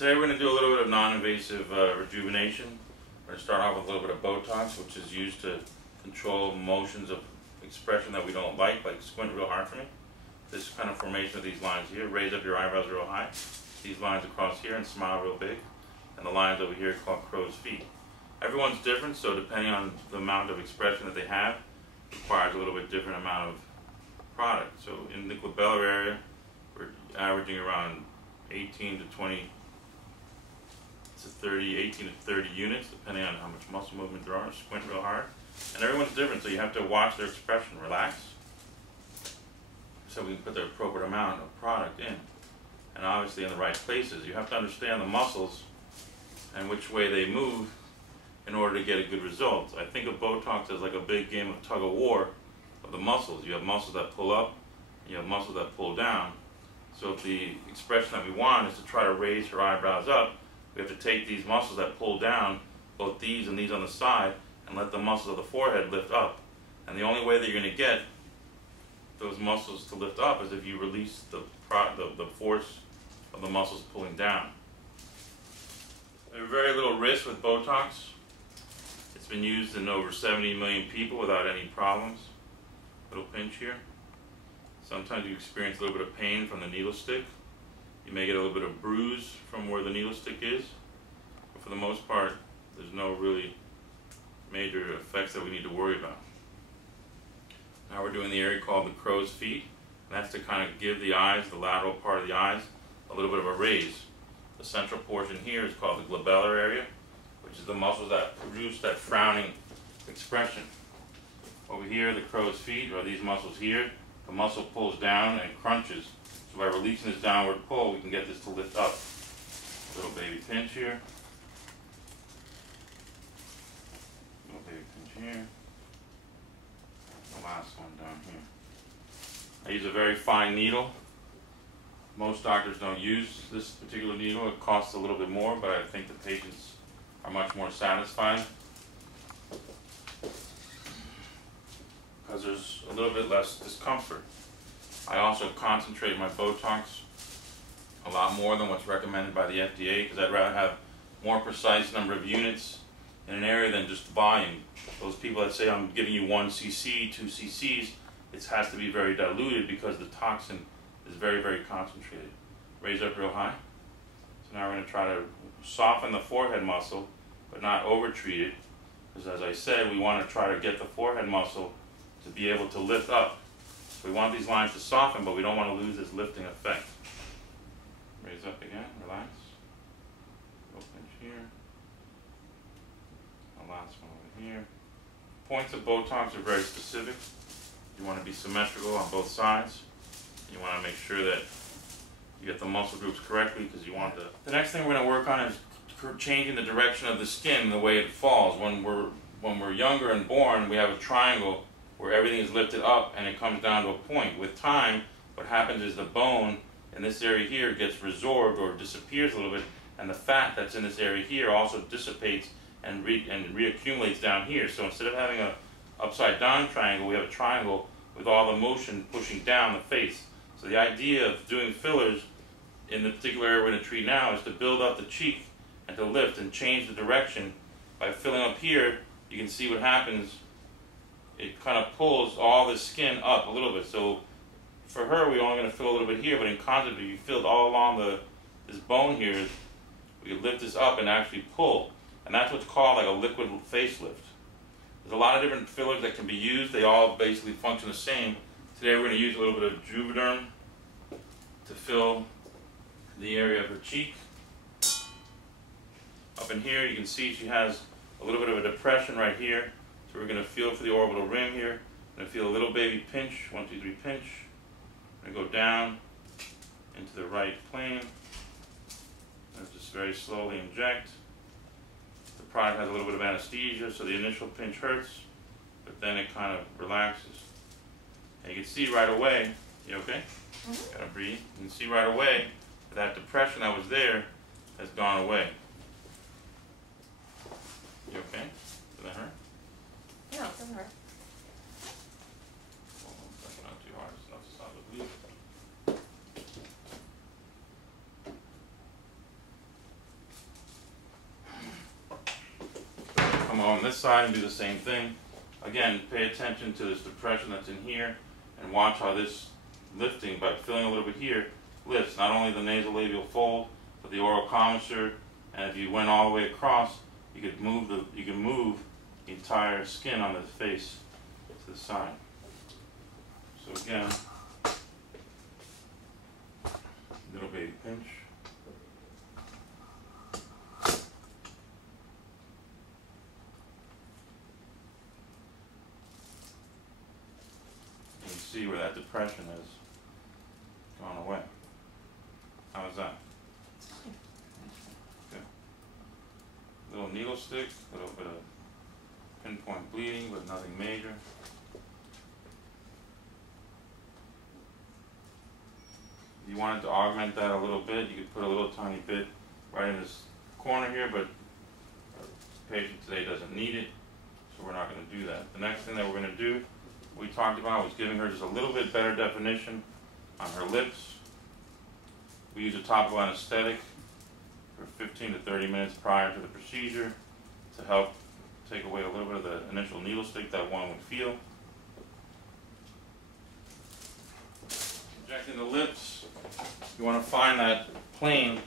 Today we're going to do a little bit of non-invasive rejuvenation. We're going to start off with a little bit of Botox, which is used to control motions of expression that we don't like squint real hard for me. This kind of formation of these lines here, raise up your eyebrows real high. These lines across here and smile real big. And the lines over here called crow's feet. Everyone's different, so depending on the amount of expression that they have, requires a little bit different amount of product. So in the glabellar area, we're averaging around 18 to 30 units, depending on how much muscle movement there are. Squint real hard. And everyone's different, so you have to watch their expression, relax, so we can put the appropriate amount of product in. And obviously in the right places. You have to understand the muscles and which way they move in order to get a good result. I think of Botox as like a big game of tug of war of the muscles. You have muscles that pull up, and you have muscles that pull down. So if the expression that we want is to try to raise her eyebrows up, we have to take these muscles that pull down, both these and these on the side, and let the muscles of the forehead lift up. And the only way that you're going to get those muscles to lift up is if you release the force of the muscles pulling down. There's very little risk with Botox. It's been used in over 70 million people without any problems. Little pinch here. Sometimes you experience a little bit of pain from the needle stick. You may get a little bit of bruise from where the needle stick is. But for the most part, there's no really major effects that we need to worry about. Now we're doing the area called the crow's feet. And that's to kind of give the eyes, the lateral part of the eyes, a little bit of a raise. The central portion here is called the glabellar area, which is the muscles that produce that frowning expression. Over here, the crow's feet, or these muscles here, the muscle pulls down and crunches. So by releasing this downward pull, we can get this to lift up. Little baby pinch here. Little baby pinch here. The last one down here. I use a very fine needle. Most doctors don't use this particular needle. It costs a little bit more, but I think the patients are much more satisfied because there's a little bit less discomfort. I also concentrate my Botox a lot more than what's recommended by the FDA because I'd rather have more precise number of units in an area than just volume. Those people that say I'm giving you 1 cc, 2 cc's, it has to be very diluted because the toxin is very, very concentrated. Raise up real high. So now we're going to try to soften the forehead muscle, but not over-treat it. Because as I said, we want to try to get the forehead muscle to be able to lift up. So we want these lines to soften, but we don't want to lose this lifting effect. Raise up again, relax. Little pinch here. The last one over here. Points of Botox are very specific. You want to be symmetrical on both sides. You want to make sure that you get the muscle groups correctly because you want the next thing we're going to work on is changing the direction of the skin, the way it falls. When we're younger and born, we have a triangle where everything is lifted up and it comes down to a point. With time, what happens is the bone in this area here gets resorbed or disappears a little bit, and the fat that's in this area here also dissipates and reaccumulates down here. So instead of having a upside down triangle, we have a triangle with all the motion pushing down the face. So the idea of doing fillers in the particular area we're going to treat now is to build up the cheek and to lift and change the direction. By filling up here, you can see what happens. It kind of pulls all the skin up a little bit. So for her, we're only going to fill a little bit here, but in concept, if you filled all along this bone here, we could lift this up and actually pull. And that's what's called like a liquid facelift. There's a lot of different fillers that can be used. They all basically function the same. Today we're going to use a little bit of Juvederm to fill the area of her cheek. Up in here you can see she has a little bit of a depression right here. So we're going to feel for the orbital rim here. We're going to feel a little baby pinch, 1, 2, 3 pinch. We're going to go down into the right plane. And just very slowly inject. The product has a little bit of anesthesia, so the initial pinch hurts, but then it kind of relaxes. And you can see right away, you okay? Mm-hmm. Gotta breathe. You can see right away that depression that was there has gone away. You okay? Does that hurt? No, it doesn't hurt. Well, that's not too hard. It's enough to stop the bleeding. this side and do the same thing. Again, pay attention to this depression that's in here and watch how this lifting, by filling a little bit here, lifts not only the nasolabial fold, but the oral commissure. And if you went all the way across, you could move the entire skin on the face to the side. So again, little baby pinch. You can see where that depression has gone away. How is that? Good. Little needle stick, a little bit of pinpoint bleeding, but nothing major. If you wanted to augment that a little bit, you could put a little tiny bit right in this corner here, but the patient today doesn't need it, so we're not going to do that. The next thing that we're going to do, we talked about, was giving her just a little bit better definition on her lips. We use a topical anesthetic for 15 to 30 minutes prior to the procedure to help take away a little bit of the initial needle stick that one would feel. Injecting the lips, you want to find that plane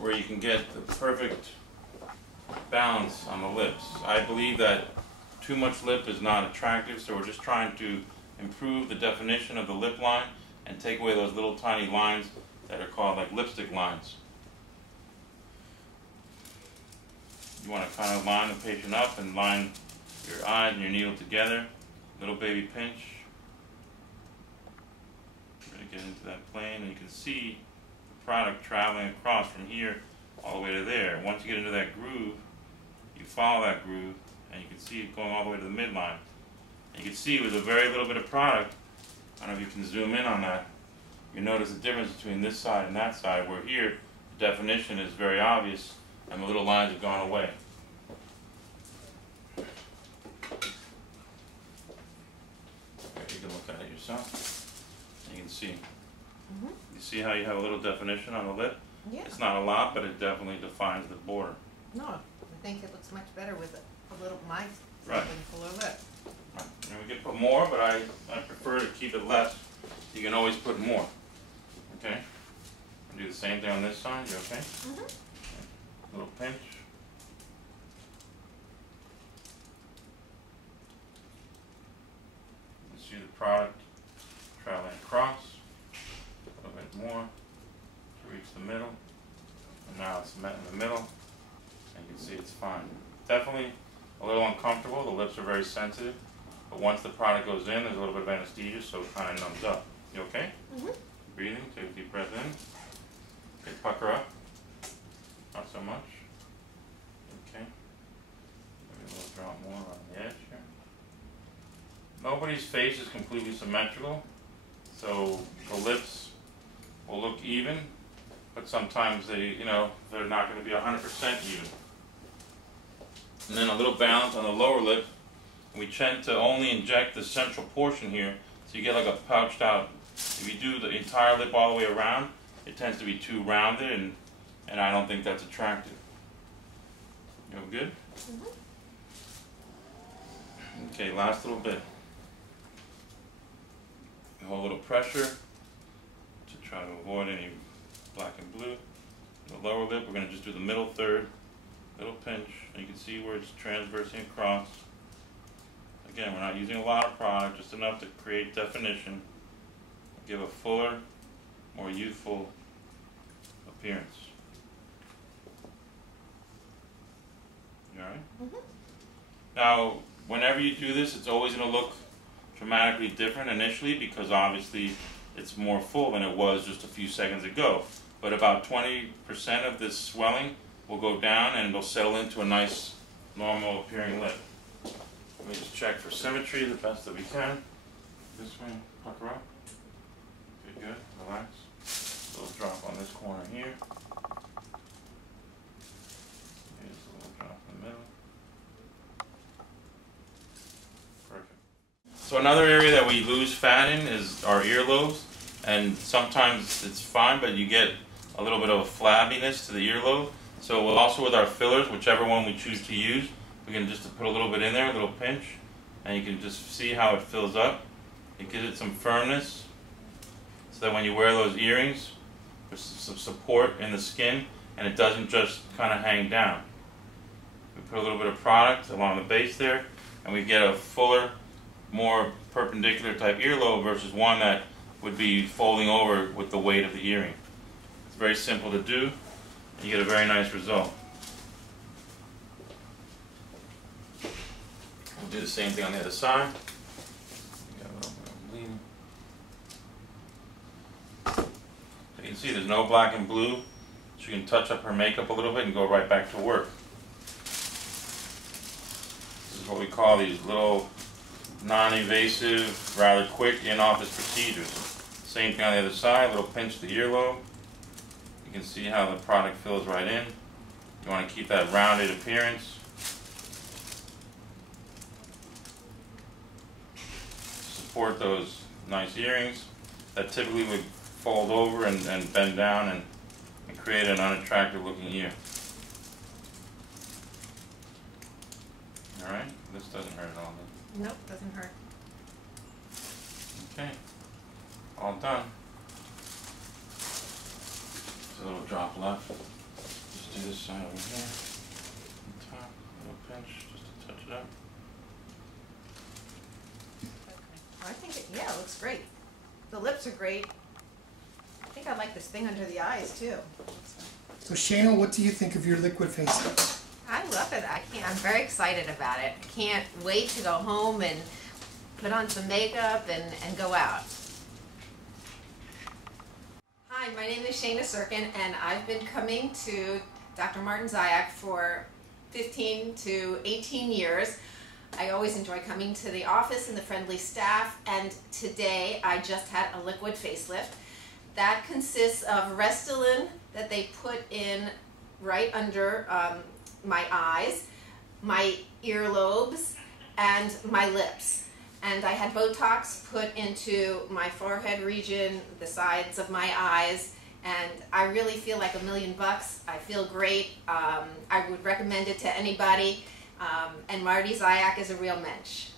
where you can get the perfect balance on the lips. I believe that too much lip is not attractive, so we're just trying to improve the definition of the lip line and take away those little tiny lines that are called like lipstick lines. You want to kind of line the patient up and line your eyes and your needle together. Little baby pinch. We're going to get into that plane, and you can see the product traveling across from here all the way to there. Once you get into that groove, you follow that groove, and you can see it going all the way to the midline. And you can see with a very little bit of product, I don't know if you can zoom in on that, you notice the difference between this side and that side, where here the definition is very obvious and the little lines have gone away. You can look at it yourself. You can see. You see how you have a little definition on the lip? Yeah. It's not a lot, but it definitely defines the border. No, I think it looks much better with a little nice Right. fuller lip. Right. And we can put more, but I prefer to keep it less. You can always put more. Okay? And do the same thing on this side. You okay? Little pinch. You see the product traveling across. A little bit more to reach the middle. And now it's met in the middle. And you can see it's fine. Definitely a little uncomfortable. The lips are very sensitive. But once the product goes in, there's a little bit of anesthesia, so it kind of numbs up. You okay? Breathing. Take a deep breath in. Okay, pucker up. Not so much. Okay. Maybe a little drop more on the edge here. Nobody's face is completely symmetrical, so the lips will look even, but sometimes they, they're not going to be 100% even. And then a little balance on the lower lip. We tend to only inject the central portion here, so you get like a pouched out. If you do the entire lip all the way around, it tends to be too rounded, and I don't think that's attractive. You good? Okay, last little bit. Hold a little pressure to try to avoid any black and blue. The lower lip, we're going to just do the middle third, little pinch, and you can see where it's transversing across. Again, we're not using a lot of product, just enough to create definition, give a fuller, more youthful appearance. You alright? Now, whenever you do this, it's always going to look dramatically different initially, because obviously it's more full than it was just a few seconds ago. But about 20% of this swelling will go down and it'll settle into a nice, normal appearing lip. Let me just check for symmetry the best that we can. This way, pucker up. Okay, good. Relax. A little drop on this corner here. Just a little drop in the middle. Perfect. So another area that we lose fat in is our earlobes, and sometimes it's fine, but you get a little bit of a flabbiness to the earlobe. So we'll also with our fillers, whichever one we choose to use, we can just put a little bit in there, a little pinch, and you can just see how it fills up. It gives it some firmness, so that when you wear those earrings, there's some support in the skin, and it doesn't just kind of hang down. We put a little bit of product along the base there, and we get a fuller, more perpendicular type earlobe versus one that would be folding over with the weight of the earring. It's very simple to do, and you get a very nice result. We'll do the same thing on the other side. Got a little bit of bleeding. So you can see there's no black and blue. She can touch up her makeup a little bit and go right back to work. This is what we call these little non-invasive, rather quick in-office procedures. Same thing on the other side, a little pinch to the earlobe. You can see how the product fills right in. You want to keep that rounded appearance. Support those nice earrings that typically would fold over and bend down and create an unattractive looking ear. Alright, this doesn't hurt at all. Nope, doesn't hurt. Okay, all done. There's a little drop left. Just do this side over here. On top, a little pinch just to touch it up. I think it, yeah, it looks great. The lips are great. I think I like this thing under the eyes too. So Shayna, what do you think of your liquid facelift? I love it. I'm very excited about it. I can't wait to go home and put on some makeup and go out. Hi, my name is Shayna Sirkin, and I've been coming to Dr. Martin Zaiac for 15 to 18 years. I always enjoy coming to the office and the friendly staff, and today I just had a liquid facelift. That consists of Restylane that they put in right under my eyes, my earlobes, and my lips. And I had Botox put into my forehead region, the sides of my eyes, and I really feel like $1,000,000. I feel great. I would recommend it to anybody. And Marty Zaiac is a real mensch.